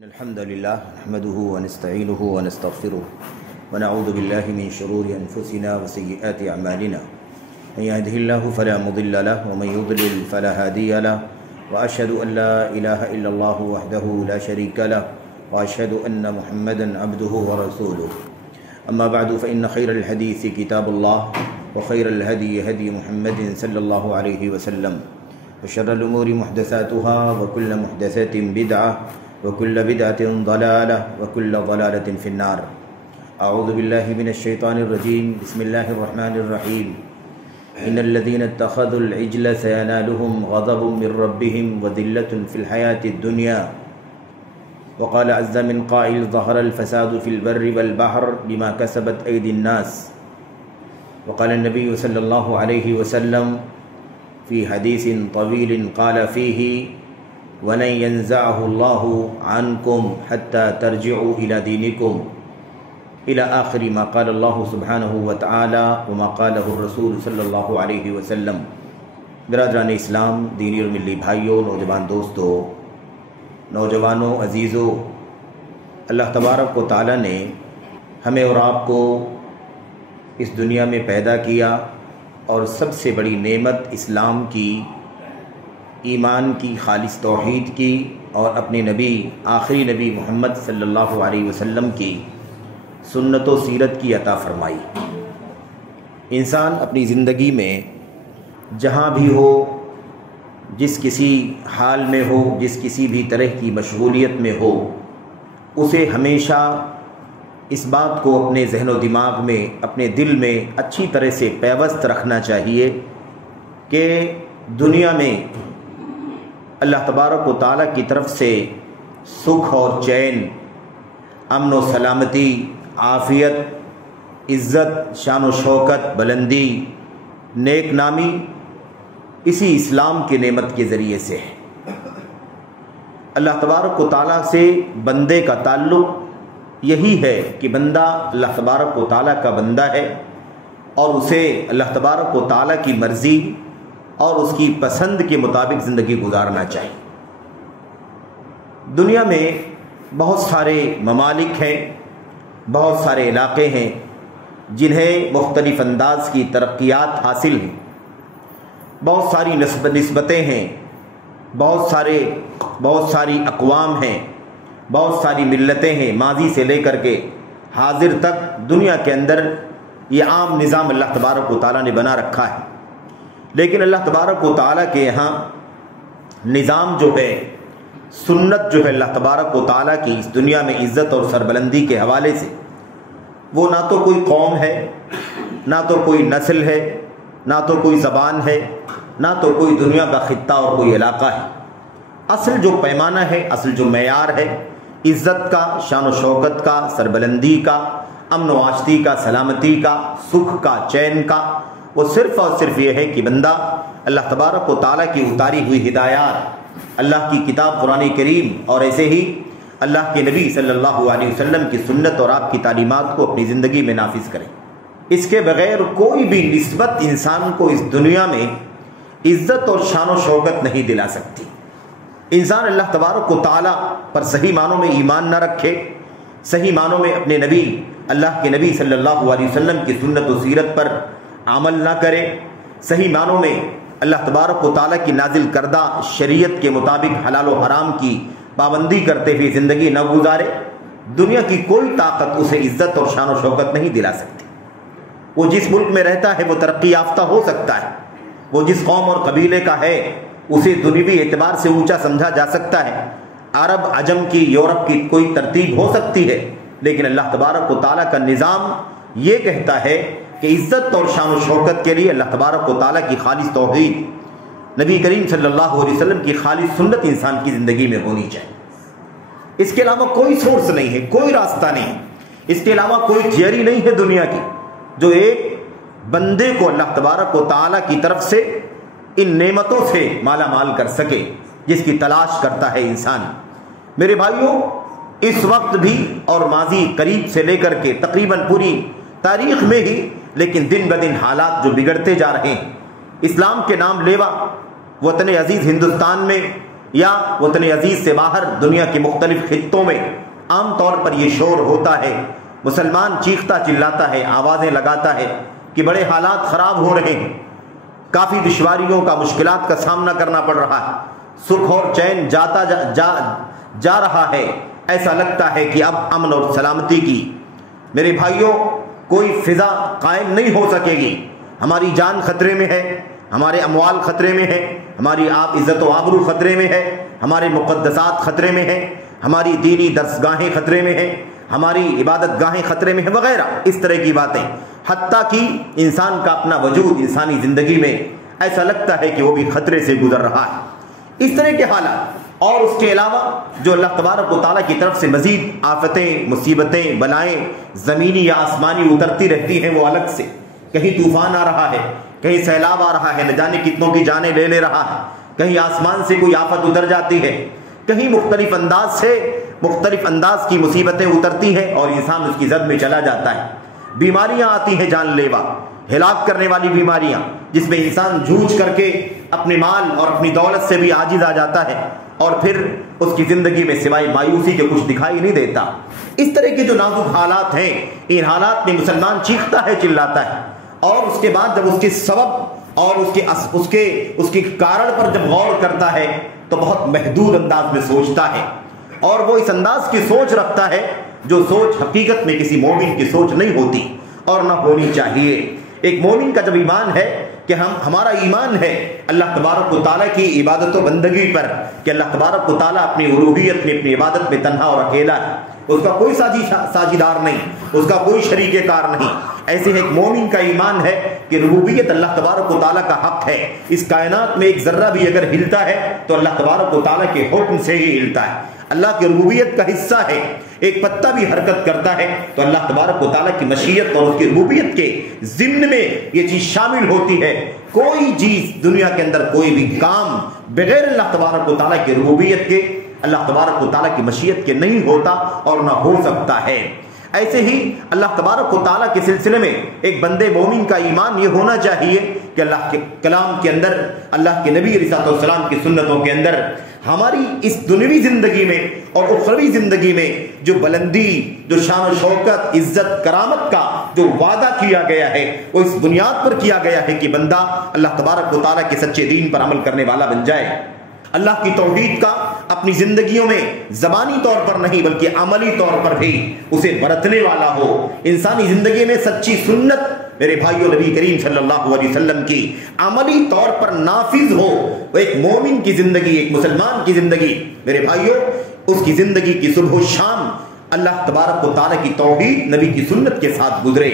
الحمد لله نحمده ونستعينه ونستغفره ونعوذ بالله من شرور أنفسنا وسيئات أعمالنا من يهده الله فلا مضل له ومن يضلل فلا هادي له وأشهد أن لا إله إلا الله وحده لا شريك له وأشهد أن محمدا عبده ورسوله أما بعد فإن خير الحديث كتاب الله وخير الهدي هدي محمد صلى الله عليه وسلم وشر الأمور محدثاتها وكل محدثة بدعة وكل بدعة ضلالة وكل ضلالة في النار. أعوذ بالله من الشيطان الرجيم. بسم الله الرحمن الرحيم. إن الذين اتخذوا العجل سينالهم غضب من ربهم وذلة في الحياة الدنيا. وقال عز من قائل ظهر الفساد في البر والبحر بما كسبت أيدي الناس. وقال النبي صلى الله عليه وسلم في حديث طويل قال فيه وَلَنْ يَنْزَعَهُ اللَّهُ عَنْكُمْ حَتَّى تَرْجِعُوا إِلَى دِينِكُمْ إلى آخر ما قال الله سبحانہ وتعالی وما قاله الرسول صلی اللہ علیہ وسلم. برادران اسلام، دینی اور ملی بھائیوں، نوجوان دوستوں، نوجوانوں، عزیزوں، اللہ تبارک و تعالی نے ہمیں اور آپ کو اس دنیا میں پیدا کیا اور سب سے بڑی نعمت اسلام کی، ایمان کی، خالص توحید کی اور اپنے نبی، آخری نبی محمد صلی اللہ علیہ وسلم کی سنت و سیرت کی عطا فرمائی. انسان اپنی زندگی میں جہاں بھی ہو، جس کسی حال میں ہو، جس کسی بھی طرح کی مشغولیت میں ہو، اسے ہمیشہ اس بات کو اپنے ذہن و دماغ میں، اپنے دل میں اچھی طرح سے پیوست رکھنا چاہیے کہ دنیا میں اللہ تبارک و تعالیٰ کی طرف سے سکھ اور چین، امن و سلامتی، عافیت، عزت، شان و شوکت، بلندی، نیک نامی اسی اسلام کی نعمت کے ذریعے سے ہے. اللہ تبارک و تعالیٰ سے بندے کا تعلق یہی ہے کہ بندہ اللہ تبارک و تعالیٰ کا بندہ ہے اور اسے اللہ تبارک و تعالیٰ کی مرضی اور اس کی پسند کے مطابق زندگی گزارنا چاہیے. دنیا میں بہت سارے ممالک ہیں، بہت سارے علاقے ہیں جنہیں مختلف انداز کی ترقیات حاصل ہیں، بہت ساری نسبتیں ہیں، بہت ساری اقوام ہیں، بہت ساری ملتیں ہیں. ماضی سے لے کر کے حاضر تک دنیا کے اندر یہ عام نظام اللہ تبارک و تعالیٰ نے بنا رکھا ہے. لیکن اللہ تبارک و تعالیٰ کے یہاں نظام جو ہے، سنت جو ہے اللہ تبارک و تعالیٰ کی اس دنیا میں عزت اور سربلندی کے حوالے سے، وہ نہ تو کوئی قوم ہے، نہ تو کوئی نسل ہے، نہ تو کوئی زبان ہے، نہ تو کوئی دنیا کا خطہ اور کوئی علاقہ ہے. اصل جو پیمانہ ہے، اصل جو معیار ہے عزت کا، شان و شوکت کا، سربلندی کا، امن و آشتی کا، سلامتی کا، سکھ کا، چین کا، وہ صرف اور صرف یہ ہے کہ بندہ اللہ تبارک و تعالیٰ کی اتاری ہوئی ہدایات، اللہ کی کتاب قرآن کریم اور ایسے ہی اللہ کے نبی صلی اللہ علیہ وسلم کی سنت اور آپ کی تعلیمات کو اپنی زندگی میں نافذ کریں. اس کے بغیر کوئی بھی نسبت انسان کو اس دنیا میں عزت اور شان و شوکت نہیں دلا سکتی. انسان اللہ تبارک و تعالیٰ پر صحیح معنوں میں ایمان نہ رکھے، صحیح معنوں میں اپنے نبی، اللہ کے نبی صلی اللہ علیہ وسلم کی سنت و سیرت پر عمل نہ کرے، صحیح معنوں میں اللہ تبارک و تعالیٰ کی نازل کردہ شریعت کے مطابق حلال و حرام کی پابندی کرتے ہوئے زندگی نہ گزارے، دنیا کی کوئی طاقت اسے عزت اور شان و شوکت نہیں دلا سکتی. وہ جس ملک میں رہتا ہے وہ ترقی یافتہ ہو سکتا ہے، وہ جس قوم اور قبیلے کا ہے اسے دنیوی اعتبار سے اونچا سمجھا جا سکتا ہے، عرب، عجم کی، یورپ کی کوئی ترتیب ہو سکتی ہے، لیکن اللہ تبارک و تعالیٰ کا نظام یہ کہتا ہے کہ عزت اور شان و شوکت کے لیے اللہ تبارک و تعالیٰ کی خالص توحید، نبی کریم صلی اللہ علیہ وسلم کی خالص سنت انسان کی زندگی میں ہونی چاہیے. اس کے علاوہ کوئی سورس نہیں ہے، کوئی راستہ نہیں، اس کے علاوہ کوئی تھیوری نہیں ہے دنیا کی جو ایک بندے کو اللہ تبارک و تعالیٰ کی طرف سے ان نعمتوں سے مالا مال کر سکے جس کی تلاش کرتا ہے انسان. میرے بھائیوں، اس وقت بھی اور ماضی قریب سے لے کر کے تقریباً پوری تاریخ میں ہی، لیکن دن بدن حالات جو بگڑتے جا رہے ہیں، اسلام کے نام لیوا وطن عزیز ہندوستان میں یا وطن عزیز سے باہر دنیا کے مختلف خطوں میں عام طور پر یہ شور ہوتا ہے، مسلمان چیختا چلاتا ہے، آوازیں لگاتا ہے کہ بڑے حالات خراب ہو رہے ہیں، کافی دشواریوں کا، مشکلات کا سامنا کرنا پڑ رہا ہے، سکھ اور چین جا رہا ہے، ایسا لگتا ہے کہ اب امن اور سلامتی کی میرے بھائیوں کوئی فضا قائم نہیں ہو سکے گی، ہماری جان خطرے میں ہے، ہمارے اموال خطرے میں ہے، ہماری عزت و آبرو خطرے میں ہے، ہمارے مقدسات خطرے میں ہیں، ہماری دینی درسگاہیں خطرے میں ہیں، ہماری عبادت گاہیں خطرے میں ہیں وغیرہ اس طرح کی باتیں، حتیٰ کہ انسان کا اپنا وجود انسانی زندگی میں ایسا لگتا ہے کہ وہ بھی خطرے سے گزر رہا ہے۔ اس طرح کے حالات اور اس کے علاوہ جو اللہ تبارک و تعالیٰ کی طرف سے مزید آفتیں، مصیبتیں، بلائیں زمینی یا آسمانی اترتی رہتی ہیں، وہ الگ سے، کہیں طوفان آ رہا ہے، کہیں سیلاب آ رہا ہے، نہ جانے کتنوں کی جانیں لے رہا ہے، کہیں آسمان سے کوئی آفت اتر جاتی ہے، کہیں مختلف انداز کی مصیبتیں اترتی ہیں اور انسان اس کی زد میں چلا جاتا ہے، بیماریاں آتی ہیں جان لیوا، ہلاک کرنے والی بیماریاں، جس میں انسان جھوج کر کے اپنے مال اور اپنی دولت سے بھی عاجز آ جاتا ہے اور پھر اس کی زندگی میں سوائے مایوسی کے کچھ دکھائی نہیں دیتا۔ اس طرح کے جو نازک حالات ہیں، ان حالات میں مسلمان چیختا ہے، چلاتا ہے، اور اس کے بعد جب اس کے سبب اور اس کے کارن پر جب غور کرتا ہے تو بہت محدود انداز میں سوچتا ہے، اور وہ اس انداز کی سوچ رکھتا ہے جو سوچ حقیقت میں کسی مومن کی سوچ نہیں ہوتی اور نہ ہونی چاہیے۔ ایک مومن کا جب ایمان ہے کہ ہمارا ایمان ہے اللہ تبارک و تعالیٰ کی عبادت و بندگی پر، کہ اللہ تبارک و تعالیٰ اپنی الوہیت میں، اپنی عبادت میں تنہا اور اکیلا ہے، اس کا کوئی ساجیدار نہیں، اس کا کوئی شریک کار نہیں، ایسے ایک مومن کا ایمان ہے کہ ربوبیت اللہ تبارک و تعالیٰ کا حق ہے، اس کائنات میں ایک ذرہ بھی اگر ہلتا ہے تو اللہ تبارک و تعالیٰ کے حکم سے ہی ہلتا ہے، اللہ کی ربوبیت کا حصہ ہے، ایک پتہ بھی حرکت کرتا ہے تو اللہ تبارک و تعالیٰ کی مشیت اور اس کی ربوبیت کے ضمن میں یہ چیز شامل ہوتی ہے۔ کوئی چیز دنیا کے اندر، کوئی بھی کام بغیر اللہ تبارک و تعالیٰ کی ربوبیت کے، اللہ تبارک و تعالیٰ کی مشیت کے نہیں ہوتا اور نہ ہو سکتا ہے۔ ایسے ہی اللہ تبارک و تعالیٰ کے سلسلے میں ایک بندے مومن کا ایمان یہ ہونا چاہیے کہ اللہ کے کلام کے اندر، اللہ کے نبی علیہ السلام کی سنتوں کے اندر ہماری اس دنیوی زندگی میں اور اخروی زندگی میں جو بلندی، جو شان و شوکت، عزت، کرامت کا جو وعدہ کیا گیا ہے، وہ اس بنیاد پر کیا گیا ہے کہ بندہ اللہ تبارک و تعالیٰ کے سچے دین پر عمل کرنے والا بن جائے، اللہ کی توحید کا اپنی زندگیوں میں زبانی طور پر نہیں بلکہ عملی طور پر بھی اسے برتنے والا ہو، انسانی زندگی میں سچی سنت میرے بھائیوں نبی کریم صلی اللہ علیہ وسلم کی عملی طور پر نافذ ہو۔ ایک مومن کی زندگی، ایک مسلمان کی زندگی میرے بھائیوں، اس کی زندگی کی صبح و شام اللہ تبارک و تعالیٰ کی توحید، نبی کی سنت کے ساتھ گزرے۔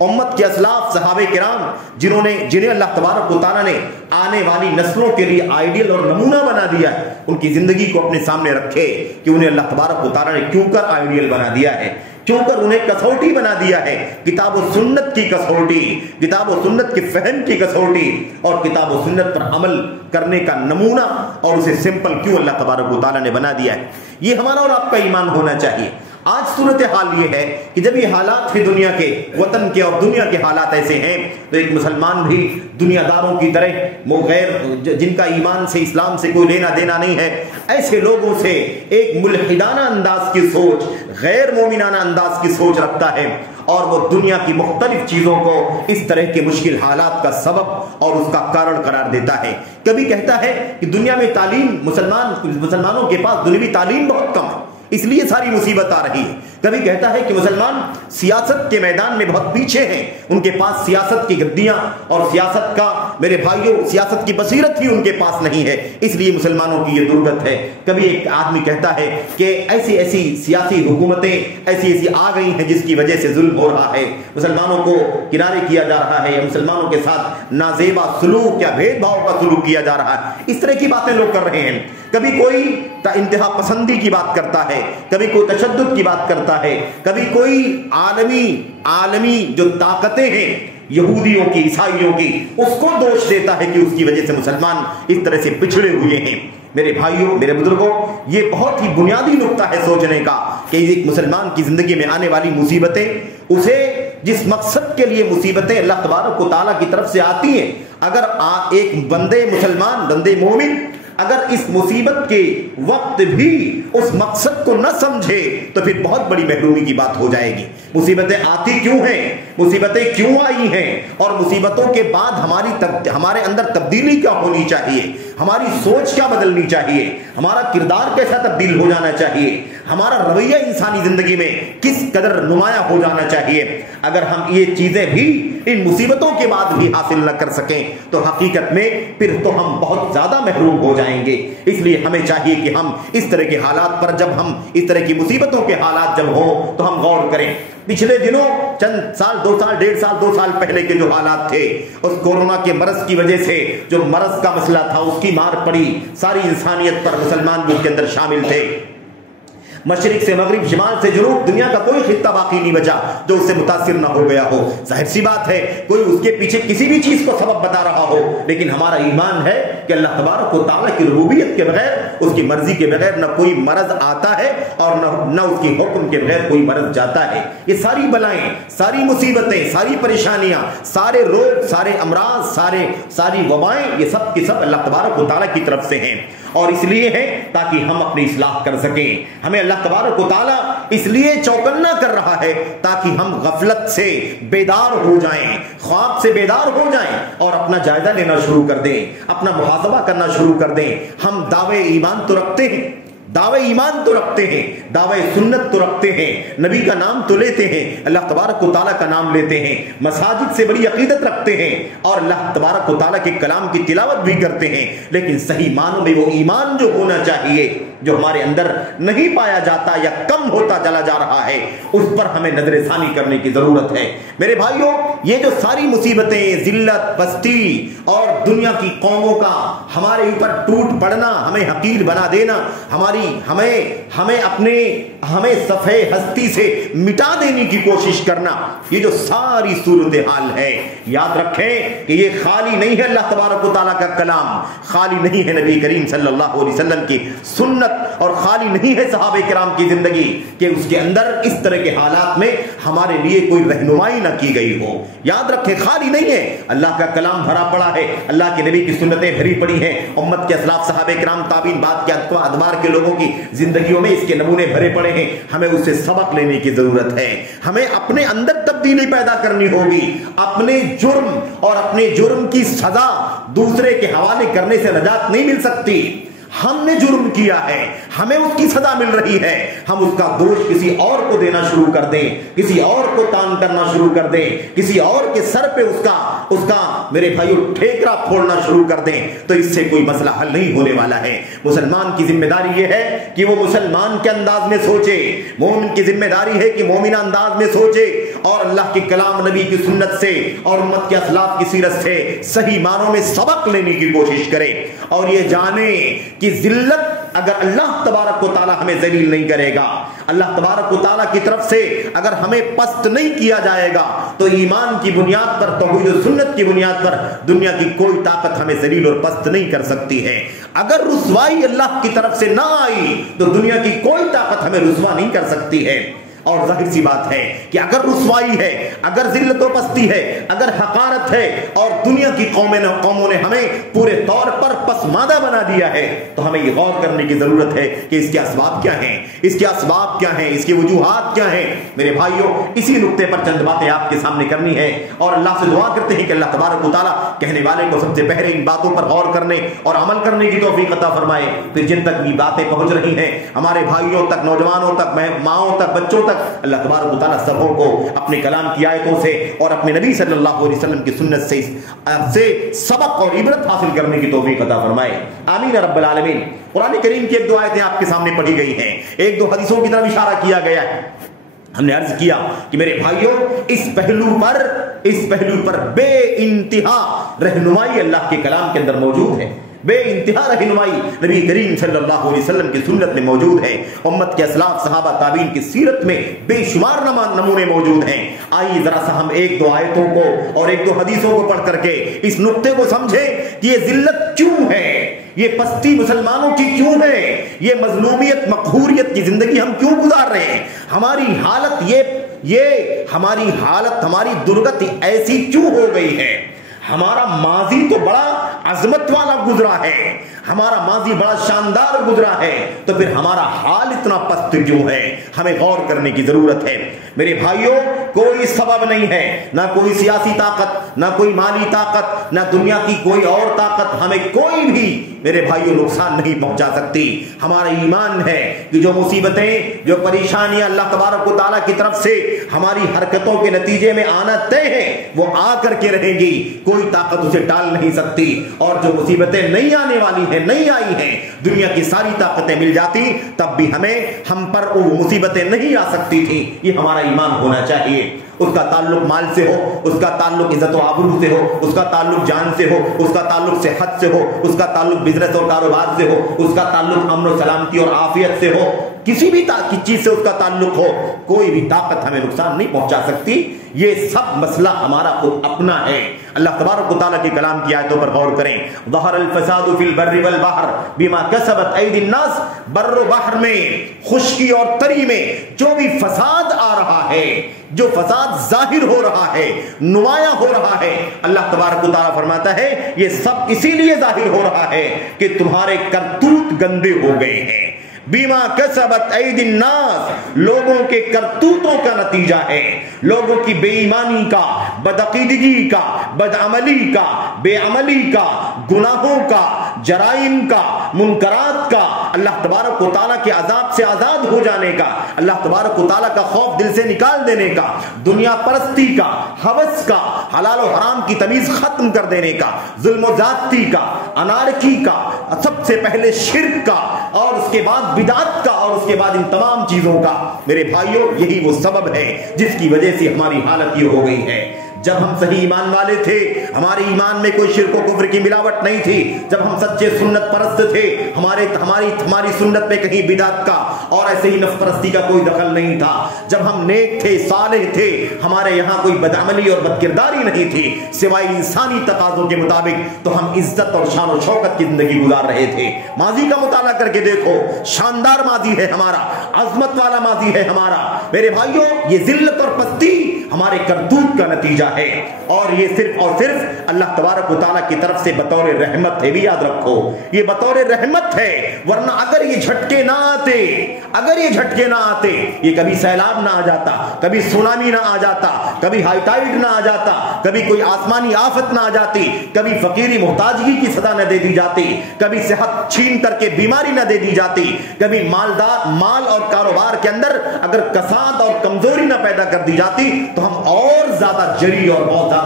امت کے اسلاف صحابہ کرام جنہیں اللہ تبارک و تعالیٰ نے آنے والی نسلوں کے لیے آئیڈیل اور نمونہ بنا دیا ہے، ان کی زندگی کو اپنے سامنے رکھے کہ انہیں اللہ تبارک و تعالیٰ نے کیوں کر آئیڈیل بنا دیا ہے، کیوں کر انہیں کسوٹی بنا دیا ہے، کتاب و سنت کی کسوٹی، کتاب و سنت کے فہم کی کسوٹی اور کتاب و سنت پر عمل کرنے کا نمونہ، اور اسے سمپل کیوں اللہ تبارک و تعالیٰ نے بنا دیا ہے۔ یہ ہمارا اور آپ کا ایمان ہونا چاہیے۔ آج صورتحال یہ ہے کہ جب یہ حالات بھی دنیا کے، وطن کے اور دنیا کے حالات ایسے ہیں تو ایک مسلمان بھی دنیا داروں کی طرح، وہ غیر جن کا ایمان سے، اسلام سے کوئی لینا دینا نہیں ہے، ایسے لوگوں سے ایک ملحدانہ انداز کی سوچ، غیر مومنانہ انداز کی سوچ رکھتا ہے، اور وہ دنیا کی مختلف چیزوں کو اس طرح کے مشکل حالات کا سبب اور اس کا کارن قرار دیتا ہے۔ کبھی کہتا ہے کہ دنیا میں تعلیم، مسلمانوں کے پاس دنیوی تعلیم بہت کم ہے، اس لیے ساری مصیبت آ رہی ہے۔ کبھی کہتا ہے کہ مسلمان سیاست کے میدان میں بہت پیچھے ہیں، ان کے پاس سیاست کی گدیاں اور سیاست کا میرے بھائیوں سیاست کی بصیرت ہی ان کے پاس نہیں ہے، اس لیے مسلمانوں کی یہ درگت ہے۔ کبھی ایک آدمی کہتا ہے کہ ایسی سیاسی حکومتیں ایسی آ گئی ہیں جس کی وجہ سے ظلم ہو رہا ہے، مسلمانوں کو کنارے کیا جا رہا ہے، یا مسلمانوں کے ساتھ نازیبا سلوک یا بھید بھاؤ کا سلوک کیا جا رہا ہے، اس طرح کی باتیں لوگ کر رہے ہیں۔ کبھی کوئی انتہا پسندی کی بات کرتا ہے، کبھی کوئی تشدد کی بات کرتا ہے، کبھی کوئی عالمی جو طاقتیں ہیں یہودیوں کی، عیسائیوں کی، اس کو دوش دیتا ہے کہ اس کی وجہ سے مسلمان اس طرح سے پچھڑے ہوئے ہیں۔ میرے بھائیوں، میرے بزرگوں، یہ بہت ہی بنیادی نقطہ ہے سوچنے کا کہ ایک مسلمان کی زندگی میں آنے والی مصیبتیں، اسے جس مقصد کے لیے مصیبتیں اللہ تبارک و تعالیٰ کی طرف سے آتی ہیں، اگر ایک بندے مسلمان، بندے مومن اگر اس مصیبت کے وقت بھی اس مقصد کو نہ سمجھے تو پھر بہت بڑی محرومی کی بات ہو جائے گی۔ مصیبتیں آتی کیوں ہیں، مصیبتیں کیوں آئی ہیں، اور مصیبتوں کے بعد ہمارے اندر تبدیلی کیا ہونی چاہیے، ہماری سوچ کیا بدلنی چاہیے، ہمارا کردار کیسا تبدیل ہو جانا چاہیے، ہمارا رویہ انسانی زندگی میں کس قدر نمایاں ہو جانا چاہیے۔ اگر ہم یہ چیزیں بھی ان مصیبتوں کے بعد بھی حاصل نہ کر سکیں تو حقیقت میں پھر تو ہم بہت زیادہ محروم ہو جائیں گے۔ اس لیے ہمیں چاہیے کہ ہم اس طرح کے حالات پر، جب ہم اس طرح کی مصیبتوں کے حالات جب ہوں تو ہم غور کریں۔ پچھلے دنوں چند سال، 2 سال، 1.5 سال، 2 سال پہلے کے جو حالات تھے، اس کورونا کے مرض کی وجہ سے جو مرض کا مسئلہ تھا اس کی مار پڑی ساری انسانیت پر، مسلمان بھی اس کے اندر شامل تھے۔ مشرق سے مغرب، شمال سے جنوب، دنیا کا کوئی خطہ باقی نہیں بچا جو اس سے متاثر نہ ہو گیا ہو۔ ظاہر سی بات ہے کوئی اس کے پیچھے کسی بھی چیز کو سبب بتا رہا ہو، لیکن ہمارا ایمان ہے کہ اللہ تبارک و تعالیٰ کی ربوبیت کے بغیر، اس کی مرضی کے بغیر نہ کوئی مرض آتا ہے اور نہ اس کی حکم کے بغیر کوئی مرض جاتا ہے۔ یہ ساری بلائیں، ساری مصیبتیں، ساری پریشانیاں، سارے روگ، سارے امراض، ساری وبائیں، یہ سب کی سب اللہ تبارک و تعالیٰ کی طرف سے ہیں، اور اس لیے ہے تاکہ ہم اپنی اصلاح کر سکیں۔ ہمیں اللہ تبارک و تعالیٰ اس لیے چوکنا کر رہا ہے تاکہ ہم غفلت سے بیدار ہو جائیں، خواب سے بیدار ہو جائیں اور اپنا جائزہ لینا شروع کر دیں، اپنا محاسبہ کرنا شروع کر دیں۔ ہم دعوے ایمان تو رکھتے ہیں، دعوے ایمان تو رکھتے ہیں، دعوے سنت تو رکھتے ہیں، نبی کا نام تو لیتے ہیں، اللہ تبارک و تعالیٰ کا نام لیتے ہیں، مساجد سے بڑی عقیدت رکھتے ہیں اور اللہ تبارک و تعالیٰ کے کلام کی تلاوت بھی کرتے ہیں، لیکن صحیح معنوں میں وہ ایمان جو ہونا چاہیے، جو ہمارے اندر نہیں پایا جاتا یا کم ہوتا چلا جا رہا ہے، اس پر ہمیں نظر ثانی کرنے کی ضرورت ہے۔ میرے بھائیوں، یہ جو ساری مصیبتیں، ذلت، پستی اور دنیا کی قوموں کا ہمارے اوپر ٹوٹ پڑنا، ہمیں حقیر بنا دینا، ہمیں صفحے ہستی سے مٹا دینے کی کوشش کرنا، یہ جو ساری صورتحال ہے، یاد رکھیں کہ یہ خالی نہیں ہے اللہ تبارک و تعالیٰ کا کلام، خالی نہیں ہے نبی کریم صلی اللہ علیہ وسلم کی سنت، اور خالی نہیں ہے صحابہ کرام کی زندگی کہ اس کے اندر اس طرح کے حالات میں ہمارے لیے کوئی رہنمائی نہ کی گئی ہو۔ یاد رکھیں خالی نہیں ہے، اللہ کا کلام بھرا پڑا ہے، اللہ کے نبی کی سنتیں بھری پڑی ہیں، امت کے اسلاف صحابہ کرام، تابعین، بعد کے ادوار کے لوگوں کی زندگیوں میں اس کے نمونے بھرے پڑے ہیں۔ ہمیں اس سے سبق لینے کی ضرورت ہے، ہمیں اپنے اندر تبدیلی پیدا کرنی ہوگی، اپنے جرم اور اپنے جرم کی سزا دوسرے کے حوالے کرنے سے نجات نہیں مل سکتی۔ ہم نے جرم کیا ہے، ہمیں اس کی سزا مل رہی ہے، ہم اس کا دوش کسی اور کو دینا شروع کر دیں، کسی اور کو تان کرنا شروع کر دیں، کسی اور کے سر پہ اس کا میرے بھائیو ٹھیکرا پھوڑنا شروع کر دیں، تو اس سے کوئی مسئلہ حل نہیں ہونے والا ہے۔ مسلمان کی ذمہ داری یہ ہے کہ وہ مسلمان کے انداز میں سوچے، مومن کی ذمہ داری ہے کہ مومنہ انداز میں سوچے، اور اللہ کے کلام، نبی کی سنت سے اور امت کے اسلاف کی سیرت سے صحیح معنوں میں سبق لینے کی کوشش کرے، اور یہ جانے کہ ذلت اگر اللہ تبارک و تعالیٰ ہمیں ذلیل نہیں کرے گا، اللہ تبارک و تعالیٰ کی طرف سے اگر ہمیں پست نہیں کیا جائے گا، تو ایمان کی بنیاد پر، توحید و سنت کی بنیاد پر دنیا کی کوئی طاقت ہمیں ذلیل اور پست نہیں کر سکتی ہے۔ اگر رسوائی اللہ کی طرف سے نہ آئی تو دنیا کی کوئی طاقت ہمیں رسوا نہیں کر سکتی ہے۔ اور ظاہر سی بات ہے کہ اگر رسوائی ہے، اگر ذلت و پستی ہے، اگر حقارت ہے اور دنیا کی قوموں نے ہمیں پورے طور پر پسماندہ بنا دیا ہے، تو ہمیں یہ غور کرنے کی ضرورت ہے کہ اس کے اسباب کیا ہیں، اس کے اسباب کیا ہیں، اس کی وجوہات کیا ہیں۔ میرے بھائیوں، اسی نقطے پر چند باتیں آپ کے سامنے کرنی ہے، اور اللہ سے دعا کرتے ہیں کہ اللہ تبارک و تعالیٰ کہنے والے کو سب سے پہلے ان باتوں پر غور کرنے اور عمل کرنے کی توفیق عطا فرمائے، پھر جن تک بھی باتیں پہنچ رہی ہیں، ہمارے بھائیوں تک، نوجوانوں تک، ماؤں تک، بچوں تک، اللہ تبارک و تعالیٰ سبوں کو اپنے کلام کی آیتوں سے اور اپنے نبی صلی اللہ علیہ وسلم کی سنت سے سبق اور عبرت حاصل کرنے کی توفیق عطا فرمائے، آمین رب العالمین۔ قرآن کریم کی 1-2 آیتیں آپ کے سامنے پڑھی گئی ہیں، 1-2 حدیثوں کی طرف اشارہ کیا گیا ہے۔ ہم نے عرض کیا کہ میرے بھائیوں، اس پہلو پر بے انتہا رہنمائی اللہ کے کلام کے اندر موجود ہے، بے انتہا رہنمائی نبی کریم صلی اللہ علیہ وسلم کی سنت میں موجود ہے، امت کے اسلاف، صحابہ، تابعین کی سیرت میں بے شمار نمونے موجود ہیں۔ آئیے ذرا سا ہم 1-2 آیتوں کو اور 1-2 حدیثوں کو پڑھ کر کے اس نقطے کو سمجھیں کہ یہ ذلت کیوں ہے، یہ پستی مسلمانوں کی کیوں ہے، یہ مظلومیت، مقہوریت کی زندگی ہم کیوں گزار رہے ہیں، ہماری حالت ہماری درگت ایسی کیوں ہو گئی ہے۔ ہمارا ماضی تو بڑا عظمت والا گزرا ہے، ہمارا ماضی بڑا شاندار گزرا ہے تو پھر ہمارا حال اتنا پست کیوں ہے؟ ہمیں غور کرنے کی ضرورت ہے میرے بھائیوں۔ کوئی سبب نہیں ہے، نہ کوئی سیاسی طاقت، نہ کوئی مالی طاقت، نہ دنیا کی کوئی اور طاقت ہمیں کوئی بھی میرے بھائیوں نقصان نہیں پہنچا سکتی۔ ہمارا ایمان ہے کہ جو مصیبتیں، جو پریشانیاں اللہ تبارک و تعالیٰ کی طرف سے ہماری حرکتوں کے نتیجے میں آنا طے ہیں، وہ آ کر کے رہیں گی، کوئی طاقت اسے ٹال نہیں سکتی۔ اور جو مصیبتیں نہیں آنے والی ہیں، نہیں آئی ہیں، دنیا کی ساری طاقتیں مل جاتی تب بھی ہم پر وہ مصیبتیں نہیں آ سکتی تھیں۔ یہ ہمارا ایمان ہونا چاہیے۔ اس کا تعلق مال سے ہو، اس کا تعلق عزت و آبرو سے ہو، اس کا تعلق جان سے ہو، اس کا تعلق صحت سے ہو، اس کا تعلق بزنس اور کاروبار سے ہو، اس کا تعلق امن و سلامتی اور عافیت سے ہو، کسی بھی چیز سے اس کا تعلق ہو، کوئی بھی طاقت ہمیں نقصان نہیں پہنچا سکتی۔ یہ سب مسئلہ ہمارا خود اپنا ہے۔ اللہ تبارک و تعالیٰ کے کلام کی آیتوں پر غور کریں۔ ظہر الفساد فی البر والبحر بما کسبت ایدی الناس، بر و بحر میں، خشکی اور تری میں جو بھی فساد آ رہا ہے، جو فساد ظاہر ہو رہا ہے، نمایاں ہو رہا ہے، اللہ تبارک و تعالیٰ فرماتا ہے یہ سب اسی لیے ظاہر ہو رہا ہے کہ تمہارے کرتوت گندے ہو گئے ہیں۔ بیما کسبت ایدی الناس، لوگوں کے کرتوتوں کا نتیجہ ہے، لوگوں کی بے ایمانی کا، بدعقیدگی کا، بدعملی کا، بے عملی کا، گناہوں کا، جرائم کا، منکرات کا، اللہ تبارک و تعالیٰ کے عذاب سے آزاد ہو جانے کا، اللہ تبارک و تعالیٰ کا خوف دل سے نکال دینے کا، دنیا پرستی کا، ہوس کا، حلال و حرام کی تمیز ختم کر دینے کا، ظلم و زیادتی کا، انارکی کا، سب سے پہلے شرک کا، اور اس کے بعد بدعت کا، اور اس کے بعد ان تمام چیزوں کا۔ میرے بھائیوں یہی وہ سبب ہے جس کی وجہ سے ہماری حالت یہ ہو گئی ہے۔ جب ہم صحیح ایمان والے تھے، ہمارے ایمان میں کوئی شرک و کفر کی ملاوٹ نہیں تھی، جب ہم سچے سنت پرست تھے، ہماری سنت میں کہیں بدعت کا اور ایسے ہی نفس پرستی کا کوئی دخل نہیں تھا، جب ہم نیک تھے، صالح تھے، ہمارے یہاں کوئی بدعملی اور بدکرداری نہیں تھی سوائے انسانی تقاضوں کے مطابق، تو ہم عزت اور شان و شوکت کی زندگی گزار رہے تھے۔ ماضی کا مطالعہ کر کے دیکھو، شاندار ماضی ہے ہمارا، عظمت والا ماضی ہے ہمارا۔ میرے بھائیوں یہ ذلت اور پستی ہمارے کرتوت کا نتیجہ ہے، اور یہ صرف اور صرف اللہ تبارک و تعالیٰ کی طرف سے بطور رحمت ہے، بھی یاد رکھو یہ بطور رحمت ہے، ورنہ اگر یہ جھٹکے نہ آتے، یہ کبھی سیلاب نہ آ جاتا، کبھی سونامی نہ آ جاتا، کبھی ہائی ٹائیڈ نہ آ جاتا، کبھی کوئی آسمانی آفت نہ آ جاتی، کبھی فقیری محتاجگی کی سزا نہ دے دی جاتی، کبھی صحت چھین کر کے بیماری نہ دے دی جاتی، کبھی مال اور کاروبار کے اندر اگر کساد اور کمزوری نہ پیدا کر دی جاتی، تو ہم اور زیادہ جری اور بہت زیادہ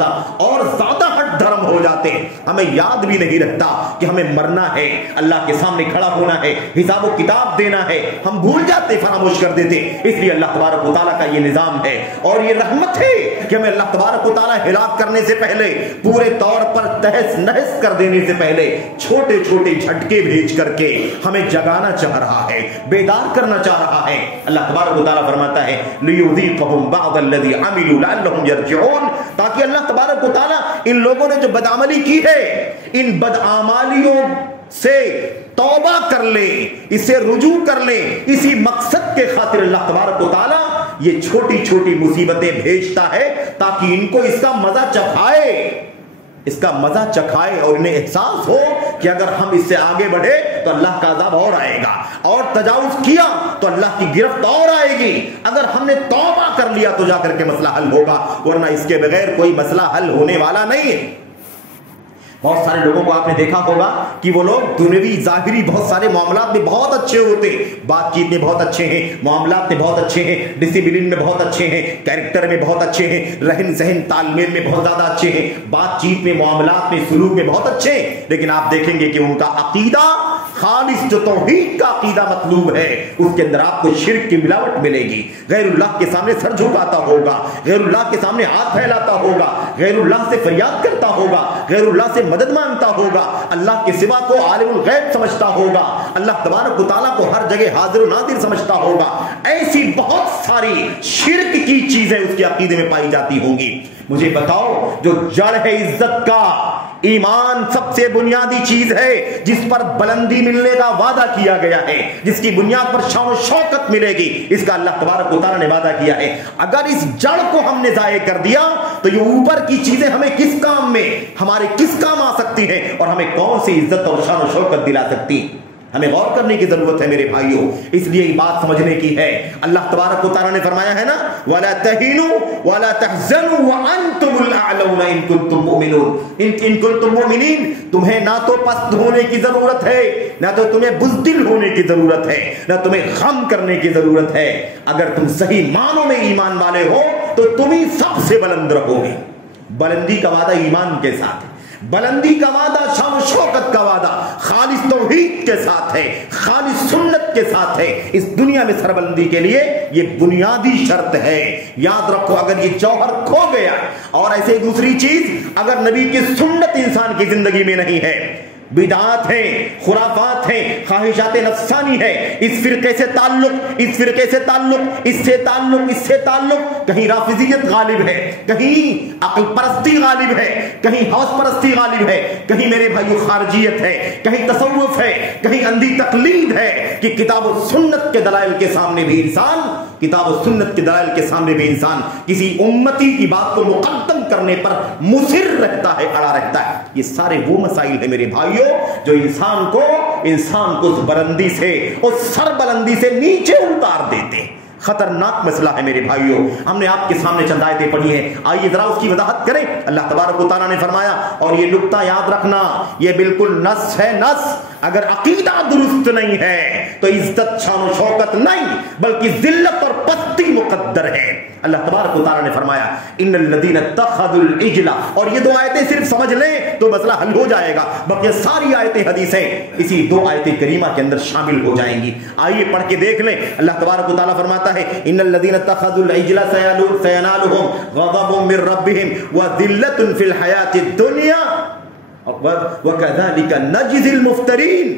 ہٹ دھرم ہو جاتے۔ ہمیں یاد بھی نہیں رہتا کہ ہمیں مرنا ہے، اللہ کے سامنے کھڑا ہونا ہے، حساب و کتاب دینا ہے، ہم بھول جاتے، فراموش کر دیتے۔ اس لیے اللہ تبارک و تعالیٰ کا یہ نظام ہے، اور یہ رحمت ہے کہ ہمیں اللہ تبارک و تعالیٰ ہلاک کرنے سے پہلے، پورے طور پر تہس نہس کر دینے سے پہلے چھوٹے چھوٹے جھٹکے بھیج کر کے ہمیں جگانا چاہ رہا ہے، بیدار کرنا چاہ رہا ہے۔ اللہ تبارک و تعالیٰ فرماتا ہے لِيُذِيقَهُمْ بَعْضَ الَّذِي عَمِلُوا لَعَلَّهُمْ يَرْجِعُونَ، تاکہ اللہ تبارک و تعالیٰ ان لوگوں نے جو بدعملی کی ہے، ان بدعمالیوں سے توبہ کر لے، اسے رجوع کر لے۔ اسی مقصد کے خاطر اللہ تبارک و تعالیٰ یہ چھوٹی چھوٹی مصیبتیں بھیجتا ہے تاکہ ان کو اس کا مزہ چکھائے اور انہیں احساس ہو کہ اگر ہم اس سے آگے بڑھے تو اللہ کا عذاب اور آئے گا، اور تجاوز کیا تو اللہ کی گرفت اور آئے گی۔ اگر ہم نے توبہ کر لیا تو جا کر کے مسئلہ حل ہوگا، ورنہ اس کے بغیر کوئی مسئلہ حل ہونے والا نہیں ہے۔ بہت سارے لوگوں کو آپ نے دیکھا ہوگا کہ وہ لوگ دنیوی ظاہری بہت سارے معاملات میں بہت اچھے ہوتے، بات چیت میں بہت اچھے ہیں، معاملات میں بہت اچھے ہیں، ڈسپلن میں بہت اچھے ہیں، کیریکٹر میں بہت اچھے ہیں، رہن سہن تال میل میں بہت زیادہ اچھے ہیں، بات چیت میں، معاملات میں، سلوک میں بہت اچھے ہیں، لیکن آپ دیکھیں گے کہ ان کا عقیدہ خالص جو توحید کا عقیدہ مطلوب ہے، اس کے اندر آپ کو شرک کی ملاوٹ ملے گی، غیر اللہ کے سامنے سر جھکاتا ہوگا، غیر اللہ کے سامنے ہاتھ پھیلاتا ہوگا، غیر اللہ سے فریاد کرتا ہوگا، غیر اللہ سے مدد مانگتا ہوگا، اللہ کے سوا کو عالم الغیب سمجھتا ہوگا، اللہ تبارک و تعالیٰ کو ہر جگہ حاضر و ناظر سمجھتا ہوگا۔ ایسی بہت ساری شرک کی چیزیں اس کے عقیدے میں پائی جاتی ہوں گی۔ مجھے بتاؤ جو جڑ ہے عزت کا، ایمان سب سے بنیادی چیز ہے جس پر بلندی ملنے کا وعدہ کیا گیا ہے، جس کی بنیاد پر شان و شوکت ملے گی، اس کا اللہ تبارک و تعالیٰ نے وعدہ کیا ہے۔ اگر اس جڑ کو ہم نے ضائع کر دیا تو یہ اوپر کی چیزیں ہمیں کس کام میں، ہمارے کس کام آ سکتی ہیں اور ہمیں کون سی عزت اور شان و شوکت دلا سکتی ہیں؟ ہمیں غور کرنے کی ضرورت ہے میرے بھائیوں، اس لیے یہ بات سمجھنے کی ہے۔ اللہ تبارک و تعالیٰ نے فرمایا ہے نا وَلَا تَهِنُوا وَلَا تَحْزَنُوا وَأَنْتُمُ الْأَعْلَوْنَ إِن كُنتُم مُؤْمِنُونَ إن كُنتم مؤمنین، تمہیں نہ تو پست ہونے کی ضرورت ہے، نہ تو تمہیں بزدل ہونے کی ضرورت ہے، نہ تمہیں غم کرنے کی ضرورت ہے۔ اگر تم صحیح معنوں میں ایمان والے ہو تو تم ہی سب سے بلند رہو گے۔ بلندی کا وعدہ ایمان کے ساتھ ہے، بلندی کا وعدہ شان و شوکت کا وعدہ خالص توحید کے ساتھ ہے، خالص سنت کے ساتھ ہے۔ اس دنیا میں سربلندی کے لیے یہ بنیادی شرط ہے۔ یاد رکھو اگر یہ جوہر کھو گیا، اور ایسے دوسری چیز اگر نبی کی سنت انسان کی زندگی میں نہیں ہے، بدعات ہیں، خرافات ہیں، خواہشات نفسانی ہے، اس فرقے سے تعلق، اس فرقے سے تعلق، اس سے تعلق، اس سے تعلق، کہیں رافضیت غالب ہے، کہیں عقل پرستی غالب ہے، کہیں ہوس پرستی غالب ہے، کہیں میرے بھائیو خارجیت ہے، کہیں تصوف ہے، کہیں اندھی تقلید ہے کہ کتاب و سنت کے دلائل کے سامنے بھی انسان، کتاب و سنت کے دلائل کے سامنے بھی انسان کسی امتی کی بات کو مقدم کرنے پر مصر رہتا ہے، اڑا رہتا ہے۔ یہ سارے وہ مسائل ہیں میرے بھائیو جو انسان کو اس بلندی سے، اس سر بلندی سے نیچے اتار دیتے ہیں۔ خطرناک مسئلہ ہے میرے بھائیو۔ ہم نے آپ کے سامنے چند آیتیں پڑھی ہیں، آئیے ذرا اس کی وضاحت کریں۔ اللہ تبارک و تعالیٰ نے فرمایا، اور یہ نقطہ یاد رکھنا، یہ بالکل نص ہے، نص۔ اگر عقیدہ درست نہیں ہے تو عزت شان و شوکت نہیں بلکہ ذلت اور پستی مقدر ہے۔ اللہ تبارک و تعالیٰ نے فرمایا ان الذین اتخذوا العجل، اور یہ دو آیتیں صرف سمجھ لیں تو مسئلہ حل ہو جائے گا، بقیہ ساری آیتیں حدیثیں اسی دو آیت کریمہ کے اندر شامل ہو جائیں گی۔ آئیے پڑھ کے دیکھ لیں۔ اللہ تبارک و تعالیٰ فرماتا ہے ان الذین اتخذوا العجل سینالهم غضب من ربهم وذلة في الحیاة الدنیا وَكَذَلِكَ نَجْزِي الْمُفْتَرِينَ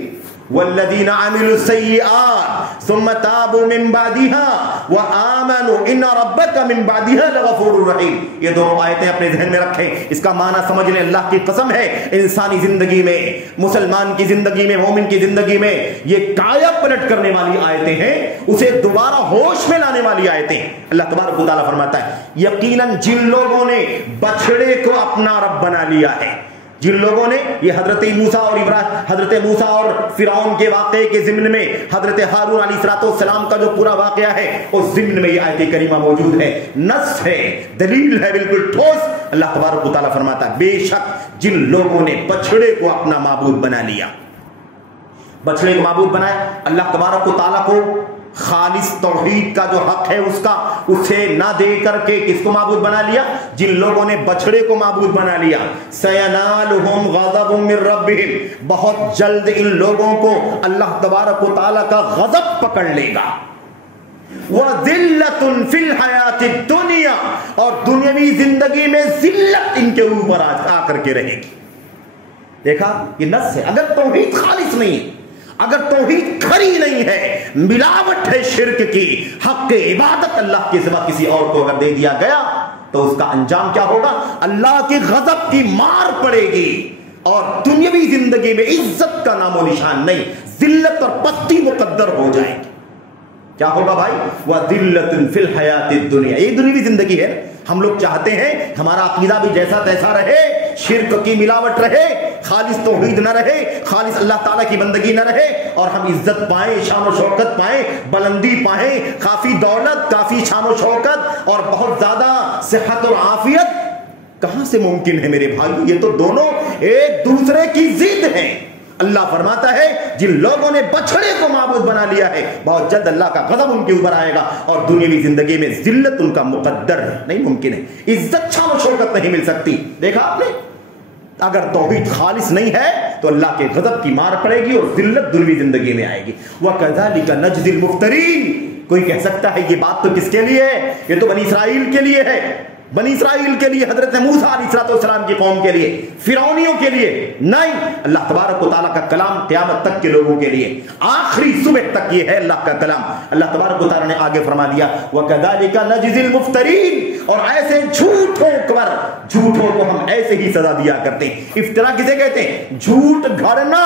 وَالَّذِينَ عَمِلُوا السَّيِّئَاتِ ثُمَّ تَابُوا مِن بَعْدِهَا وَآمَنُوا إِنَّ رَبَّكَ مِن بَعْدِهَا لَغَفُورٌ رَحِيمٌ۔ یہ دونوں آیتیں اپنے ذہن میں رکھیں، اس کا معنی سمجھ لیں۔ اللہ کی قسم ہے انسانی زندگی میں، مسلمان کی زندگی میں، مومن کی زندگی میں یہ کایا پلٹ کرنے والی آیتیں ہیں، اسے دوبارہ ہوش میں لانے والی آیتیں۔ اللہ تبارک و تعالیٰ فرماتا ہے یقیناً جن لوگوں نے بچڑے کو اپنا رب بنا لیا ہے، جن لوگوں نے، یہ حضرت موسیٰ اور فرعون کے واقعے کے ضمن میں حضرت ہارون علیہ السلام کا جو پورا واقعہ ہے اس ضمن میں یہ آیت کریمہ موجود ہے، نص ہے، دلیل ہے بالکل ٹھوس۔ اللہ تبارک و تعالیٰ فرماتا ہے بے شک جن لوگوں نے بچڑے کو اپنا معبود بنا لیا، بچڑے کو معبود بنایا، اللہ تبارک و تعالیٰ کو خالص توحید کا جو حق ہے اس کا، اسے نہ دے کر کے کس کو معبود بنا لیا؟ جن لوگوں نے بچڑے کو معبود بنا لیا۔ سینالہم غضب من ربہم، بہت جلد ان لوگوں کو اللہ تبارک و تعالیٰ کا غضب پکڑ لے گا۔ وَذِلَّةٌ فِي الْحَيَاةِ الدُّنْيَا، اور دنیاوی زندگی میں ذلت ان کے اوپر آ کر کے رہے گی۔ دیکھا یہ نص ہے۔ اگر توحید خالص نہیں، اگر توحید کھری نہیں ہے، ملاوٹ ہے شرک کی، حق عبادت اللہ کے سوا کسی اور کو اگر دے دیا گیا تو اس کا انجام کیا ہوگا؟ اللہ کے غضب کی مار پڑے گی اور دنیاوی زندگی میں عزت کا نام و نشان نہیں، ذلت اور پستی مقدر ہو جائے گی۔ کیا ہوگا بھائی؟ وَذِلَّةٌ فِي الْحَيَاةِ الدُّنْيَا، یہ دنیاوی زندگی ہے۔ ہم لوگ چاہتے ہیں ہمارا عقیدہ بھی جیسا تیسا رہے، شرک کی ملاوٹ رہے، خالص توحید نہ رہے، خالص اللہ تعالیٰ کی بندگی نہ رہے، اور ہم عزت پائیں، شان و شوکت پائیں، بلندی پائیں، کافی دولت، کافی شان و شوکت اور بہت زیادہ صحت اور عافیت۔ کہاں سے ممکن ہے میرے بھائی؟ یہ تو دونوں ایک دوسرے کی ضد ہیں۔ اللہ فرماتا ہے جن لوگوں نے بچڑے کو معبود بنا لیا ہے بہت جلد اللہ کا غضب ان کے اوپر آئے گا اور دنیاوی زندگی میں ذلت ان کا مقدر ہے، نہیں ممکن ہے، عزت شان و شوکت نہیں مل سکتی۔ دیکھا آپ نے، اگر توحید خالص نہیں ہے تو اللہ کے غضب کی مار پڑے گی اور ذلت دنیاوی زندگی میں آئے گی۔ وَكَذَلِكَ نَجْزِي الْمُفْتَرِينَ، کوئی کہہ سکتا ہے یہ بات تو کس کے لیے ہے؟ یہ تو بنی اسرائیل کے لیے ہے، بنی اسرائیل کے لیے، حضرت موسیٰ علیہ السلام کی قوم کے لیے، فرعونیوں کے لیے نہیں۔ اللہ تبارک و تعالیٰ کا کلام قیامت تک کے لوگوں کے لیے، آخری صبح تک یہ ہے اللہ کا کلام۔ اللہ تبارک و تعالیٰ نے آگے فرما دیا وَكَذَلِكَ نَجْزِي الْمُفْتَرِينَ، اور ایسے جھوٹوں کو ہم ایسے ہی سزا دیا کرتے ہیں۔ افترا کسے کہتے ہیں؟ جھوٹ گھڑنا۔